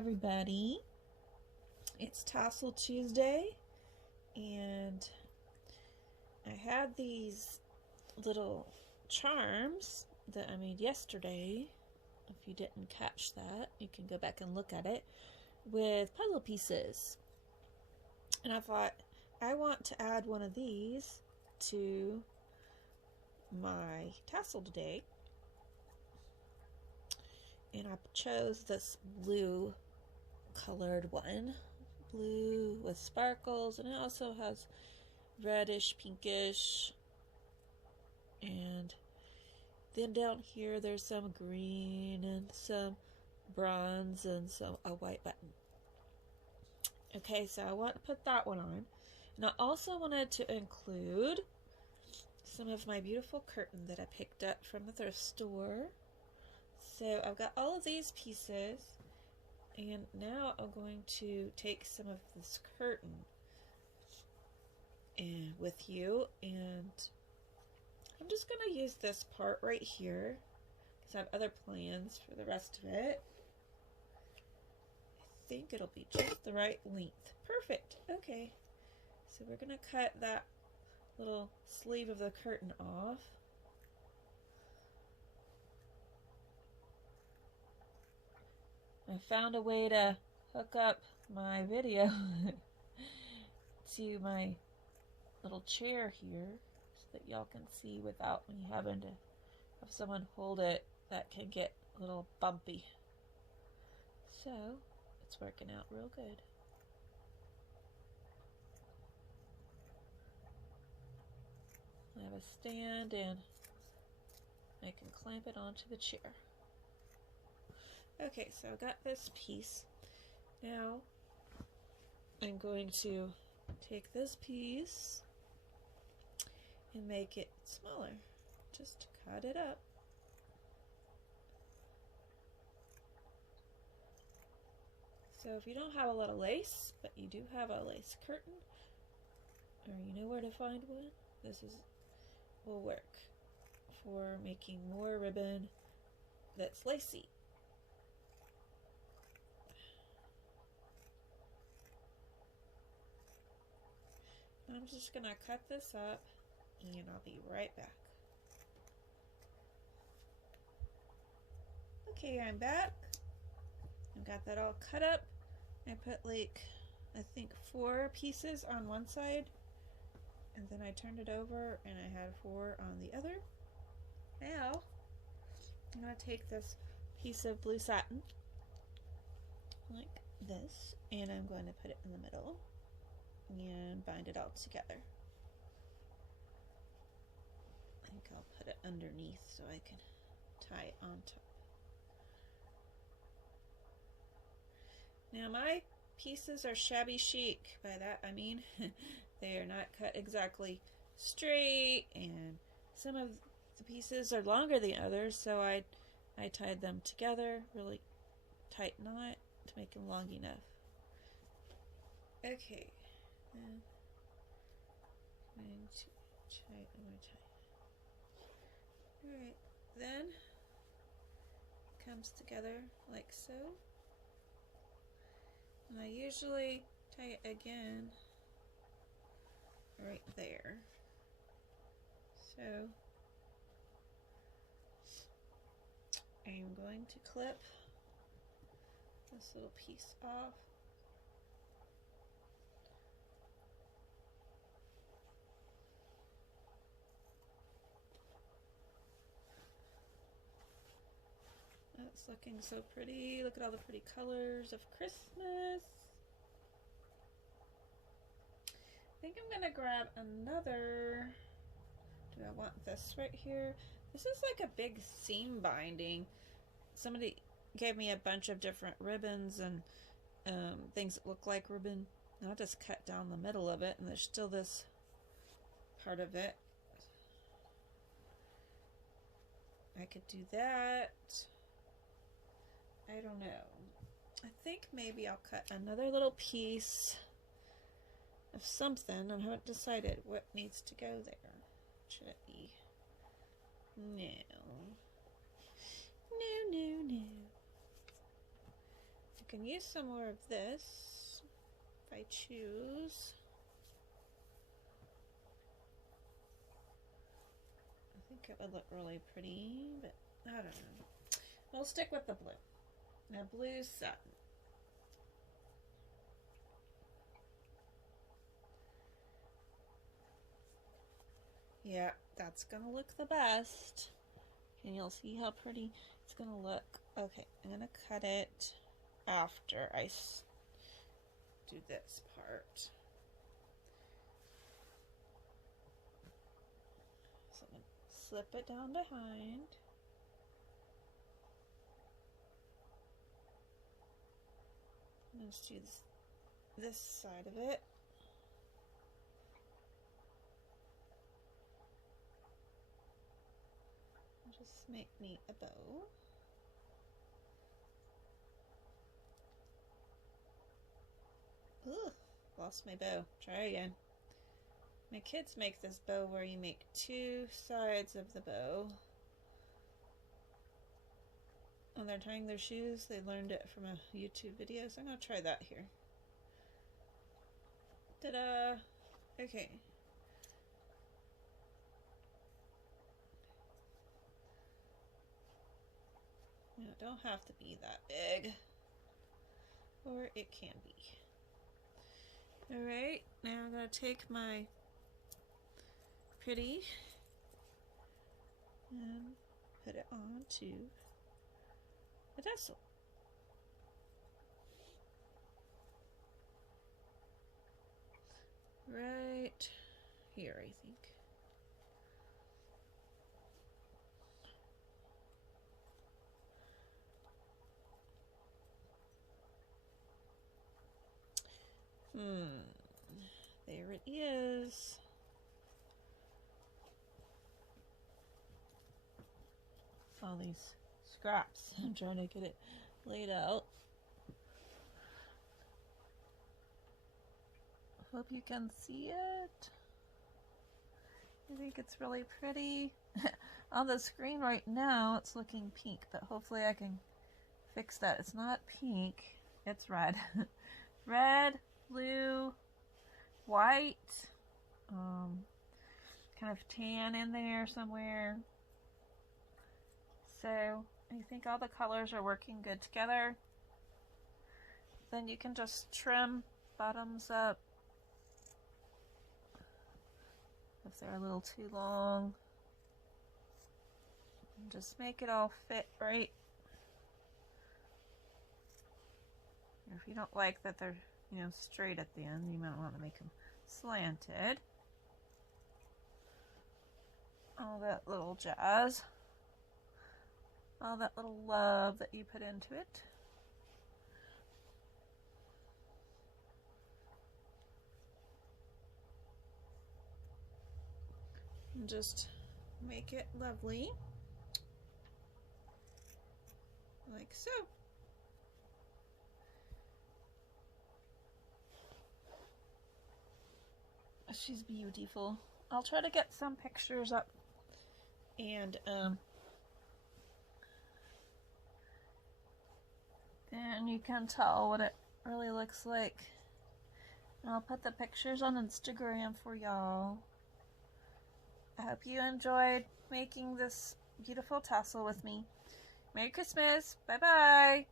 everybody. It's Tassel Tuesday, and I had these little charms that I made yesterday. If you didn't catch that, you can go back and look at it, with puzzle pieces. And I thought, I want to add one of these to my tassel today. And I chose this blue colored one, blue with sparkles, and it also has reddish, pinkish, and then down here there's some green and some bronze and a white button. Okay, so I want to put that one on, and I also wanted to include some of my beautiful curtain that I picked up from the thrift store. So I've got all of these pieces, and now I'm going to take some of this curtain with you, and I'm just going to use this part right here because I have other plans for the rest of it. I think it'll be just the right length. Perfect. Okay, so we're going to cut that little sleeve of the curtain off. I found a way to hook up my video to my little chair here so that y'all can see without me having to have someone hold it. That can get a little bumpy. So it's working out real good. I have a stand and I can clamp it onto the chair. Okay, so I've got this piece. Now I'm going to take this piece and make it smaller. Just cut it up. So if you don't have a lot of lace, but you do have a lace curtain, or you know where to find one, this will work for making more ribbon that's lacy. I'm just going to cut this up and I'll be right back. Okay, I'm back. I've got that all cut up. I put like, I think 4 pieces on one side, and then I turned it over and I had 4 on the other. Now, I'm going to take this piece of blue satin like this, and I'm going to put it in the middle and bind it all together. I think I'll put it underneath so I can tie it on top. Now my pieces are shabby chic. By that I mean they are not cut exactly straight, and some of the pieces are longer than others, so I tied them together, really tight knot to make them long enough. Okay. I'm going to tie it one more time. Alright, then it comes together like so. And I usually tie it again right there. So I'm going to clip this little piece off. It's looking so pretty. Look at all the pretty colors of Christmas. I think I'm gonna grab another. Do I want this right here? This is like a big seam binding. Somebody gave me a bunch of different ribbons and things that look like ribbon. And I'll just cut down the middle of it, and there's still this part of it. I could do that. I don't know. I think maybe I'll cut another little piece of something. I haven't decided what needs to go there. Should it be? No. No. can use some more of this if I choose. I think it would look really pretty, but I don't know. We'll stick with the blue. Now, blue satin. Yeah, that's gonna look the best. And you'll see how pretty it's gonna look. Okay, I'm gonna cut it after I do this part. So I'm gonna slip it down behind. Let's do this side of it. Just make me a bow. Ugh, lost my bow. Try again. My kids make this bow where you make two sides of the bow. When they're tying their shoes, they learned it from a YouTube video, so I'm going to try that here. Ta-da! Okay. Now, it don't have to be that big, or it can be. Alright, now I'm going to take my pretty and put it onto the tassel. Right here, I think. There it is. All these scraps. I'm trying to get it laid out. Hope you can see it. I think it's really pretty. On the screen right now, it's looking pink, but hopefully I can fix that. It's not pink, it's red. Red, blue, white, kind of tan in there somewhere. So I think all the colors are working good together. Then you can just trim bottoms up if they're a little too long. And just make it all fit right. Or if you don't like that they're, straight at the end, you might want to make them slanted. All that little jazz. All that little love that you put into it. And just make it lovely. Like so. She's beautiful. I'll try to get some pictures up and then you can tell what it really looks like. And I'll put the pictures on Instagram for y'all. I hope you enjoyed making this beautiful tassel with me. Merry Christmas. Bye bye.